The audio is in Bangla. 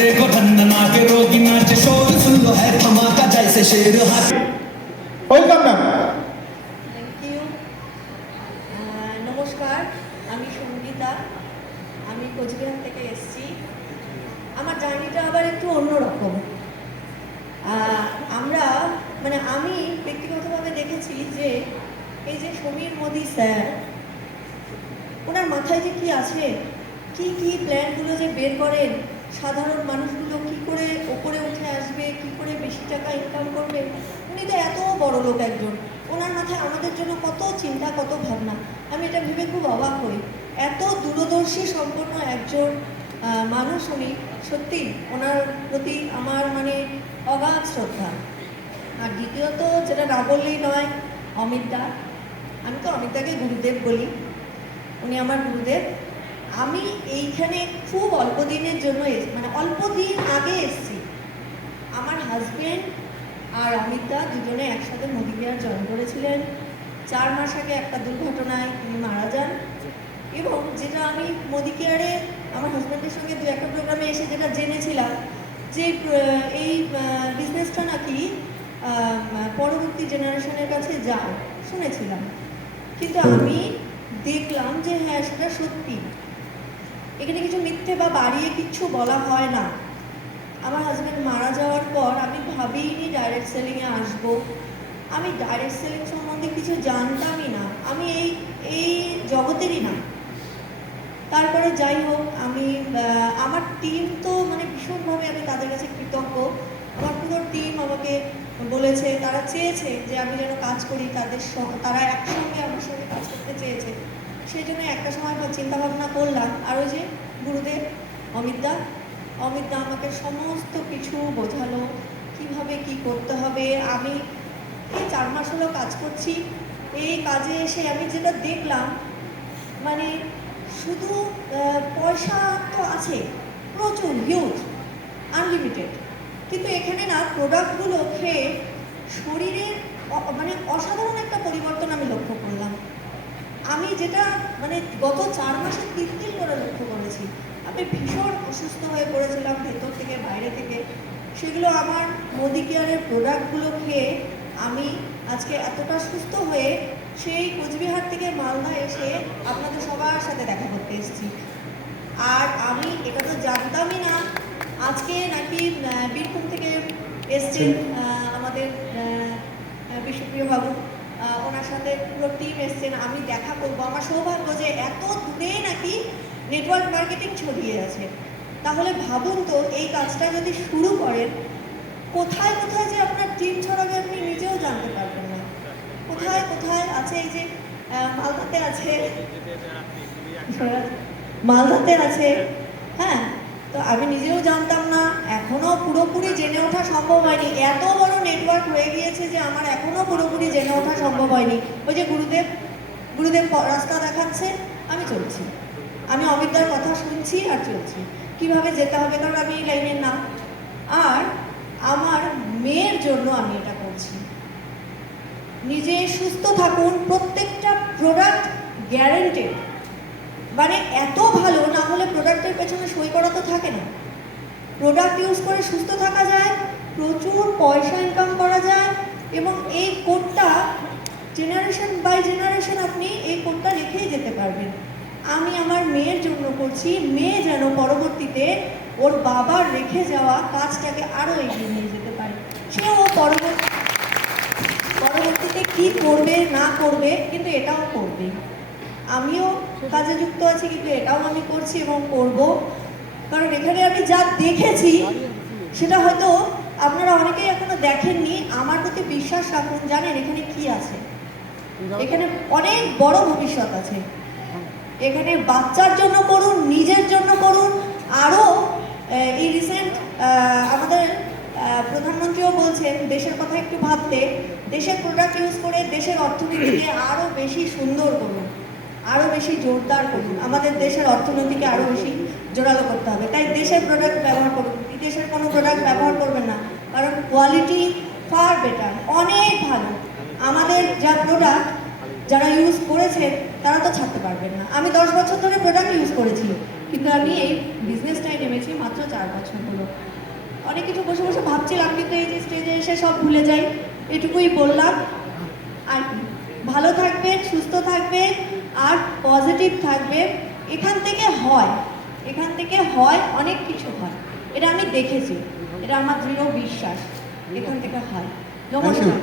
देखो धन्ना के रोगी नाच शोर सुन लो है धमाका जैसे शेर हाथ ওয়েলকাম ম্যাম। Thank you. নমস্কার, আমি সঙ্গীতা, আমি কোচবিহার থেকে এসেছি। আমার জার্নিটা আবার একটু অন্যরকম। আমি ব্যক্তিগতভাবে দেখেছি যে এই যে সমীর মোদি স্যার, ওনার মাথায় যে কি আছে, কি কি প্ল্যানগুলো যে বের করেন, সাধারণ মানুষগুলো কি করে ওপরে উঠে আসবে, কি করে বেশি টাকা ইনকাম করবে। উনি তো এত বড় লোক একজন, ওনার মাথায় আমাদের জন্য কত চিন্তা, কত ভাবনা। আমি এটা ভেবে খুব অবাক হই, এত দূরদর্শী সম্পন্ন একজন মানুষ উনি। সত্যি ওনার প্রতি আমার অগাধ শ্রদ্ধা। আর দ্বিতীয়ত, যেটা না বললেই নয়, অমিত দা। আমি তো অমিত দাকে গুরুদেব বলি, উনি আমার গুরুদেব। আমি এইখানে খুব অল্প দিনের জন্য অল্প দিন আগে এসেছি। আমার হাজব্যান্ড আর অমিত দা দুজনে একসাথে মোদি কেয়ার জয়েন করেছিলেন। 4 মাস আগে একটা দুর্ঘটনায় তিনি মারা যান। এবং যেটা আমি মোদি কেয়ারে আমার হাজব্যান্ডের সঙ্গে 2-1টা প্রোগ্রামে এসে যেটা জেনেছিলাম, যে এই বিজনেসটা নাকি পরবর্তী জেনারেশনের কাছে যায়, শুনেছিলাম। কিন্তু আমি দেখলাম যে হ্যাঁ, সেটা সত্যি। এখানে কিছু মিথ্যে বা বাড়িয়ে কিচ্ছু বলা হয় না। আমার হাজব্যান্ড মারা যাওয়ার পর আমি ভাবিনি ডাইরেক্ট সেলিংয়ে আসবো। আমি ডাইরেক্ট সেলিং সম্বন্ধে কিছু জানতামই না, আমি এই জগতেরই না। তারপরে যাই হোক, আমার টিম তো ভীষণভাবে আমি তাদের কাছে কৃতজ্ঞ। আমার পুরো টিম আমাকে বলেছে, তারা চেয়েছে যে আমি যেন কাজ করি তারা একসঙ্গে আমার সঙ্গে কাজ করতে চেয়েছে। সেই জন্য একটা সময় চিন্তা ভাবনা করলাম। আর ওই যে গুরুদেব অমিত দা আমাকে সমস্ত কিছু বোঝালো, কিভাবে কি করতে হবে। আমি এই 4 মাস হলো কাজ করছি। এই কাজে এসে আমি যেটা দেখলাম, শুধু পয়সা তো আছে প্রচুর, হিউজ, আনলিমিটেড, কিন্তু এখানে না প্রোডাক্টগুলো খেয়ে শরীরের অসাধারণ একটা পরিবর্তন আমি লক্ষ্য করলাম। আমি যেটা গত 4 মাসে 3 দিন করে লক্ষ্য করেছি। আমি ভীষণ অসুস্থ হয়ে পড়েছিলাম ভেতর থেকে বাইরে থেকে। সেগুলো আমার মোদি কেয়ারের প্রোডাক্টগুলো খেয়ে আমি আজকে এতটা সুস্থ হয়ে সেই কোচবিহার থেকে মালদা এসে আপনাদের সবার সাথে দেখা করতে এসেছি। আর আমি এটা তো জানতামই না, আজকে নাকি বীরভূম থেকে এসছেন আমাদের বিশ্বপ্রিয় বাবু, ওনার সাথে পুরো টিম এসছেন। আমি দেখা করবো, আমার সৌভাগ্য যে এত দূরে নাকি নেটওয়ার্ক মার্কেটিং ছড়িয়ে আছে। তাহলে ভাবুন তো, এই কাজটা যদি শুরু করেন, কোথায় কোথায় যে আপনার টিম ছড়াবে আপনি নিজেও জানতে পারবেন না। কোথায় কোথায় আছে, এই যে মালদাতে আছে, হ্যাঁ। তো আমি নিজেও জানতাম না, এখনো পুরোপুরি জেনে ওঠা সম্ভব হয়নি। এত বড় নেটওয়ার্ক হয়ে গিয়েছে যে আমার এখনো পুরোপুরি জেনে ওঠা সম্ভব হয়নি। ওই যে গুরুদেব রাস্তা দেখাচ্ছে, আমি চলছি। আমি অমিতদার কথা শুনছি আর চলছি, কিভাবে যেতে হবে, কারণ আমি এই লাইনের না। আর আমার মেয়ের জন্য আমি এটা করছি। নিজে সুস্থ থাকুন, প্রত্যেকটা প্রোডাক্ট গ্যারেন্টেড। এত ভালো না হলে প্রোডাক্টের পেছনে সই করা তো থাকে না। প্রোডাক্ট ইউজ করে সুস্থ থাকা যায়, প্রচুর পয়সা ইনকাম করা যায়। এবং এই কোডটা জেনারেশন বাই জেনারেশন আপনি এই কোডটা রেখেই যেতে পারবেন। আমি আমার মেয়ের জন্য করছি, মেয়ে যেন পরবর্তীতে ওর বাবার রেখে যাওয়া কাজটাকে আরও এগিয়ে নিয়ে যেতে পারে। সেও পরবর্তী পরবর্তীতে কি করবে না করবে, কিন্তু এটাও করবে। আমিও কাজে যুক্ত আছি, কিন্তু এটাও আমি করছি এবং করব। কারণ এখানে আমি যা দেখেছি সেটা হয়তো আপনারা অনেকেই এখনো দেখেননি। আমার প্রতি বিশ্বাস রাখুন, জানেন এখানে কি আছে। এখানে অনেক বড় ভবিষ্যৎ আছে। এখানে বাচ্চার জন্য করুন, নিজের জন্য করুন। আরও এই রিসেন্ট আমাদের প্রধানমন্ত্রীও বলছেন দেশের কথা একটু ভাবতে, দেশের প্রোডাক্ট ইউজ করে দেশের অর্থনীতিকে আরও বেশি সুন্দর করুন, আরও বেশি জোরদার করুন। আমাদের দেশের অর্থনীতিকে আরও বেশি জোরালো করতে হবে। তাই দেশের প্রোডাক্ট ব্যবহার করুন, বিদেশের কোনো প্রোডাক্ট ব্যবহার করবেন না, কারণ কোয়ালিটি ফার বেটার, অনেক ভালো। আমাদের যা প্রোডাক্ট যারা ইউজ করেছেন তারা তো ছাড়তে পারবেন না। আমি 10 বছর ধরে প্রোডাক্ট ইউজ করেছি, কিন্তু আমি এই বিজনেসটাই নেমেছি মাত্র 4 বছর হলো। অনেক কিছু বসে বসে ভাবছিলাম, কিন্তু এই যে স্টেজে এসে সব ভুলে যাই। এটুকুই বললাম। আর ভালো থাকবেন, সুস্থ থাকবেন, আর পজিটিভ থাকবেন। এখান থেকে হয় অনেক কিছু হয়। এটা আমি দেখেছি, এটা আমার দৃঢ় বিশ্বাস। এখান থেকে হয়। নমস্কার।